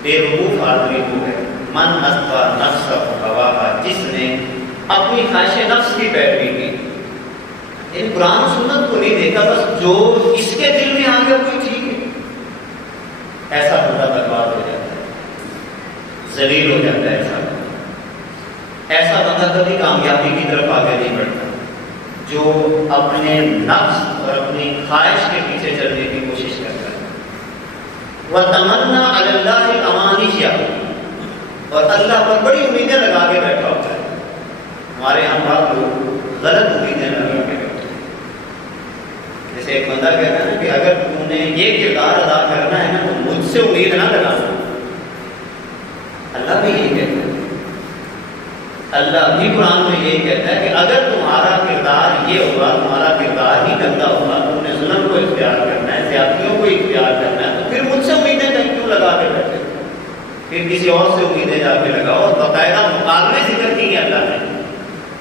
بے وقوف آدمی وہ ہے من اتبع نفسہ ہواها، جس نے اپنی خواہش نفس کی پیروی کی. ان قرآن و سنت کو نہیں دیکھا، بس جو اس کے دل میں آ گیا کوئی ٹھیک ہے، ایسا بندہ برباد ہو جاتا ہے. ذلیل ہو جاتا ہے ایسا بندہ کبھی کامیابی کی طرف آگے نہیں بڑھتا جو اپنے نفس اور اپنی خواہش کے پیچھے چلنے کی کوشش کرتا ہے۔ وَتَمَنَّا عَلَى اللَّهِ الْأَمَانِيَّ، اور اللہ پر بڑی امیدیں لگا کے بیٹھا ہوتا ہے۔ ہمارے یہاں بات لوگ غلط امیدیں لگا کے بیٹھتے ہیں۔ جیسے ایک بندہ کہتا ہے نا کہ اگر تم نے یہ کردار ادا کرنا ہے نا تو مجھ سے امید نہ لگانا۔ اللہ بھی یہی کہتا ہے، اللہ بھی قرآن میں یہی کہتا ہے کہ اگر تمہارا کردار یہ ہوگا، تمہارا کردار ہی گندا ہوگا، تم نے ظلم کو اختیار کرنا ہے، زیادتیوں کو اختیار کرنا ہے، تو پھر مجھ سے امیدیں کیوں لگا کے بیٹھے؟ پھر کسی اور سے امیدیں جا کے لگاؤ۔ اور باقاعدہ مقابلے ذکر کی ہے اللہ نے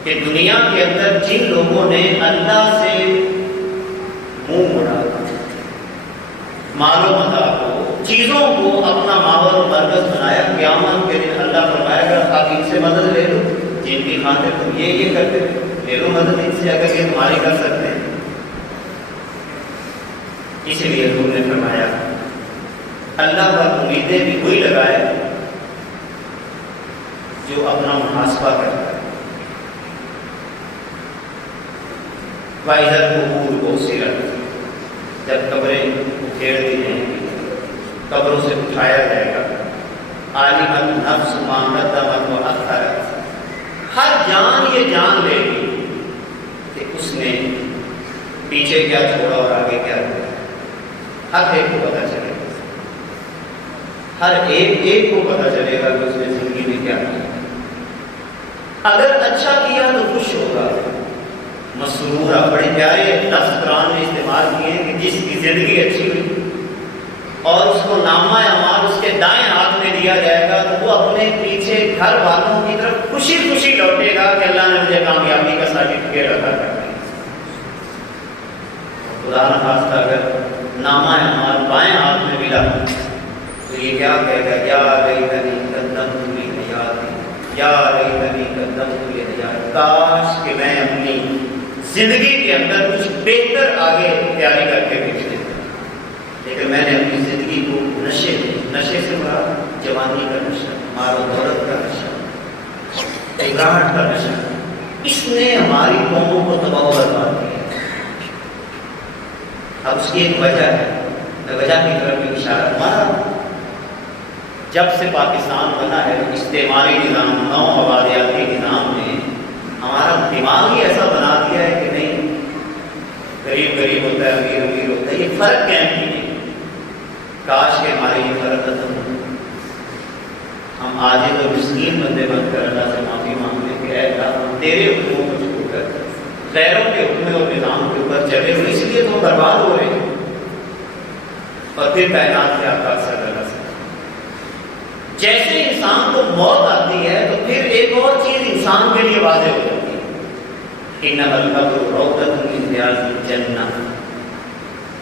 کہ دنیا کے اندر جن لوگوں نے اللہ سے منہ موڑا، مال و متاع کو، چیزوں کو اپنا ماحول و مرکز بنایا، قیامت کے دن اللہ فرمائے گا آپ ان سے مدد لے لو، جن کی خاطر تم یہ کرتے لے لو مدد ان سے، اگر یہ تمہاری کر سکتے ہیں۔ اسی لیے حضور نے فرمایا اللہ پر امیدیں بھی وہی لگائے جو اپنا محاسبہ کرتا ہے۔ وَإِذَا الْقُبُورُ بُعْثِرَتْ، جب قبریں اکھیڑ دی جائیں گی، قبروں سے اٹھایا جائے گا، عَلِمَتْ نَفْسُ مَا قَدَّمَتْ وَأَخَّرَتْ، ہر جان یہ جان لے گی کہ اس نے پیچھے کیا چھوڑا اور آگے کیا چھوڑا۔ ہر ایک کو پتہ چلے گا، ہر ایک کو پتہ چلے گا کہ اس نے زندگی میں کیا کیا۔ اگر اچھا کیا تو خوش ہوگا، مسرورہ، بڑے پیارے لفظ قرآن میں استعمال کیے ہیں کہ جس کی زندگی اچھی ہوئی اور اس کو نامہ اعمال اس کے دائیں ہاتھ میں دیا جائے گا تو وہ اپنے پیچھے گھر والوں کی طرف خوشی خوشی لوٹے گا کہ اللہ نے مجھے کامیابی کا سرٹیفکیٹ عطا کر دیا۔ خدا نخواستہ اگر نامہ اعمال بائیں ہاتھ میں ملا تو یہ کیا کہے گا، یا لیتنی قدمت لحیاتی، یا لیتنی قدمت لحیاتی، کاش کہ میں اپنی زندگی کے اندر کچھ بہتر آگے تیاری کر کے پیچھے، لیکن میں نے اپنی زندگی کو نشے سے بڑا جوانی کا نشہ، مال و دولت کا نشہ، اقراہٹ کا نشہ، اس نے ہماری قوموں کو تباہ و برباد کیا۔ اب اس کی ایک وجہ ہے، وجہ کی طرف بھی اشارہ، ہمارا جب سے پاکستان بنا ہے استعماری نظام، نو آبادیاتی نظام نے ہمارا دماغ ہی ایسا بنا دیا ہے کہ نہیں غریب غریب ہوتا ہے، امیر امیر ہوتا ہے، یہ فرق قائم ہی نہیں۔ کاش کہ ہمارے یہ فرق ختم ہو، ہم آج تو مسکین بندے بن کر اللہ سے معافی مانگ لیں کہ اے اللہ ہم تیرے حکموں کو چھوڑ کر غیروں کے حکم اور نظام کے اوپر چلے ہوئے، اس لیے تو برباد ہو رہے ہیں۔ اور پھر کائنات کے آقا صلی اللہ علیہ وسلم، جیسے انسان کو موت آتی ہے تو پھر ایک اور چیز انسان کے لیے واضح ہو جاتی ہے، انما القبر روضۃ من ریاض الجنہ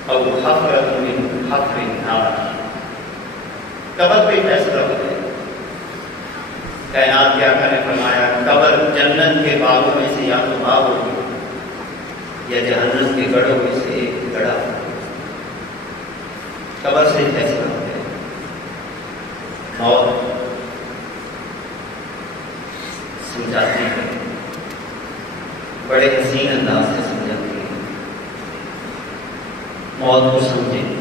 او حفرۃ من حفر النار۔ قبر پہ فیصلہ ہوتا ہے۔ کائنات کے آقا نے فرمایا قبر جنت کے باغوں میں سے یا تو باغ ہوگی یا جہنم کے گڑھوں میں سے ایک گڑھا ہوگا۔ قبر سے فیصلہ ہوتا ہے۔ موت سمجھاتی ہے، بڑے حسین انداز سے سمجھاتی ہے۔ موت کو سمجھیں،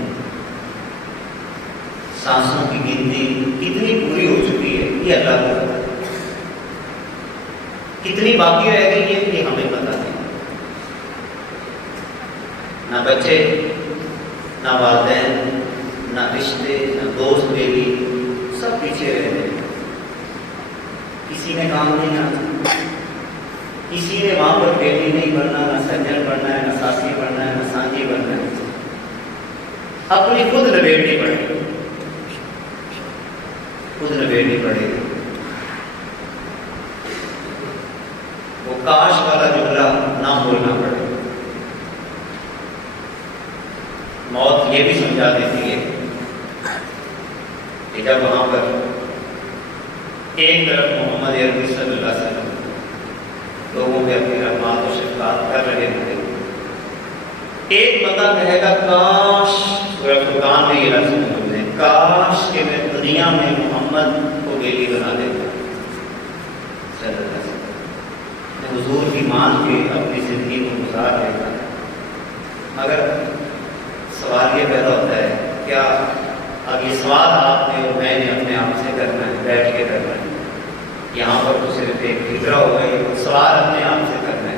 سانسوں کی گنتی کتنی پوری ہو چکی ہے یہ اللہ کو پتا ہے، کتنی باقی رہ گئی ہے یہ ہمیں پتا نہیں۔ نہ بچے، نہ والدین، نہ رشتے، نہ دوست بیوی، سب پیچھے رہ گئے۔ کسی نے کام نہیں آنا، کسی نے وہاں پر بیٹی نہیں بننا، نہ سجن بننا ہے، نہ ساسی بننا ہے، نہ سانجی بننا ہے، اپنی خود لپیٹنی پڑے گی، خود لپیٹنی پڑے گی۔ وہ کاش والا جملہ نہ بولنا پڑے۔ موت یہ بھی سمجھا دیتی ہے کہ جب وہاں پر ایک طرف محمد عربی صلی اللہ علیہ وسلم لوگوں پہ اپنی رحمات و شفقات کر رہے تھے، ایک بندہ کہے گا کاش، سورہ فرقان میں یہ لفظ موجود ہے، کاش کہ میں دنیا میں محمد کو کو بیلی بنا دیتا حضور کی مان کے اپنی زندگی کو گزار لیتا ہے. مگر سوال یہ پیدا ہوتا ہے کیا اب یہ سوال آپ نے اور میں نے اپنے آپ سے کرنا ہے, بیٹھ کے کرنا ہے. یہاں پر تو صرف ایک فکرہ ہوگا, یہ سوال اپنے آپ سے کرنا ہے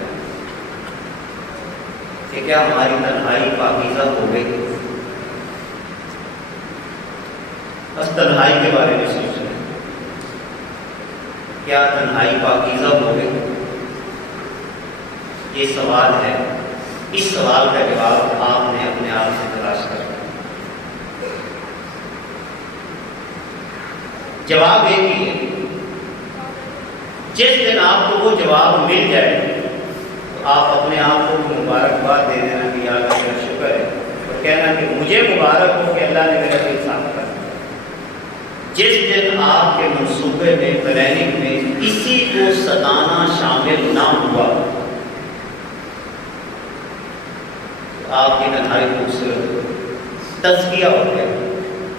کہ کیا ہماری تنہائی پاکیزہ ہو گئی. بس تنہائی کے بارے میں سوچ رہے ہیں, کیا تنہائی پاکیزہ ہو گئی. یہ سوال ہے, اس سوال کا جواب آپ نے اپنے آپ سے تلاش کرنا. جواب ایک ہی ہے, جس دن آپ کو وہ جواب مل جائے تو آپ اپنے آپ کو مبارکباد دے دینا کہ یا اللہ کا شکر ہے, اور کہنا کہ مجھے مبارک ہو کہ اللہ نے میرا دل صاف کر. جس دن آپ کے منصوبے میں پلاننگ میں کسی کو ستانا شامل نہ ہوا تو آپ کی تنہائی خوبصورت تزکیہ ہو گیا.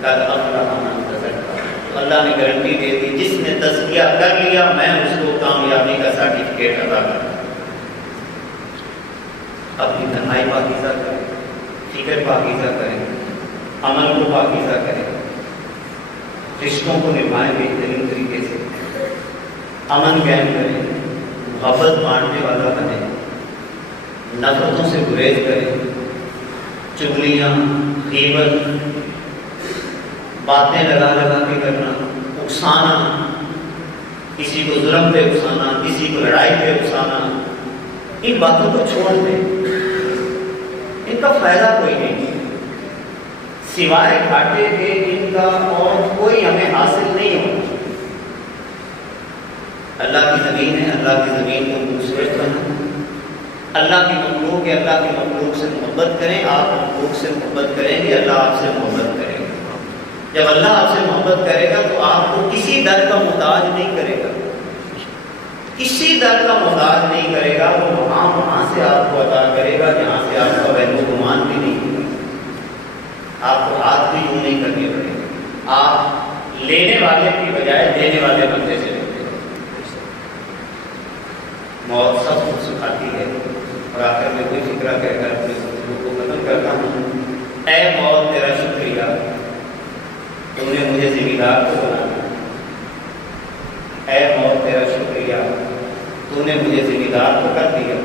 قد افلح من تزکیٰ, تو اللہ نے گارنٹی دے دی جس نے تزکیہ کر لیا میں اس کو کامیابی کا سرٹیفکیٹ عطا کروں. اپنی تنہائی پاکیزہ کریں, فکر پاکیزہ کریں, عمل کو پاکیزہ کریں, رشتوں کو نبھائیں بہترین طریقے سے, امن قائم کریں, محبت بانٹنے والا بنیں, نفرتوں سے گریز کریں, چغلیاں, غیبت, باتیں لگا لگا کے کرنا, اکسانا, کسی کو ظلم پہ اکسانا, کسی کو لڑائی پہ اکسانا, ان باتوں کو چھوڑ دیں. ان کا فائدہ کوئی نہیں, سوائے گھاٹے کے ان کا اور کوئی ہمیں حاصل نہیں ہوگا. اللہ کی زمین ہے, اللہ کی زمین کو خوبصورت بنا, اللہ کی مخلوق ہے, اللہ کی مخلوق سے محبت کریں. آپ مخلوق سے محبت کریں گے, اللہ آپ سے محبت کرے گا. جب اللہ آپ سے محبت کرے گا تو آپ کو کسی در کا محتاج نہیں کرے گا, کسی در کا محتاج نہیں کرے گا. وہ وہاں سے آپ کو عطا کرے گا جہاں سے آپ کا وہم و گمان بھی نہیں ہوگا. آپ کو ہاتھ بھی یوں نہیں کرنے پڑے گا. آپ لینے والے کی بجائے دینے والے بندے سے لیتے ہیں. موت سب کو سکھاتی ہے. اور آخر میں کوئی فکرہ کہہ کر اپنے گفتگو کو ختم کرتا ہوں. اے موت تیرا شکریہ, تم نے مجھے ذمہ کو بنایا. اے موت تیرا شکریہ, تو نے مجھے ذمہ دار تو کر دیا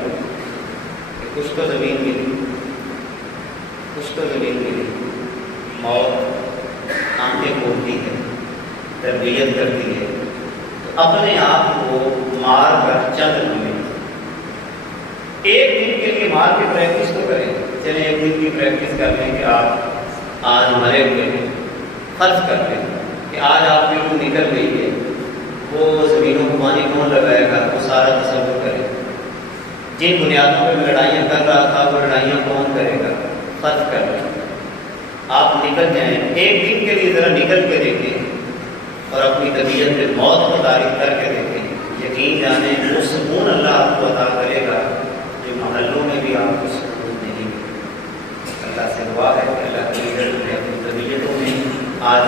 کہ کچھ تو زمین ملی, کچھ تو زمین ملی. موت آنکھیں کھولتی ہے, تربیت کرتی ہے, تو اپنے آپ کو مار کر چند لمحے, ایک دن کے لیے مار کی پریکٹس تو کریں. چلیں ایک دن کی پریکٹس کر لیں کہ آپ آج مرے ہوئے ہیں. فرض کر لیں کہ آج آپ کی روح نکل گئی ہے, وہ زمینوں کو پانی کون لگائے گا, وہ سارا تصور کریں. جن بنیادوں پہ میں لڑائیاں کر رہا تھا وہ لڑائیاں کون کرے گا. فرض کر لیں آپ نکل جائیں, ایک دن کے لیے ذرا نکل کے دیکھیں اور اپنی طبیعت میں موت کو تعریف کر کے دیکھیں. یقین جانیں وہ سکون اللہ آپ کو عطا کرے گا جو محلوں میں بھی آپ کو سکون نہیں ملے. اللہ سے دعا ہے کہ اللہ کی اپنی طبیعتوں میں آج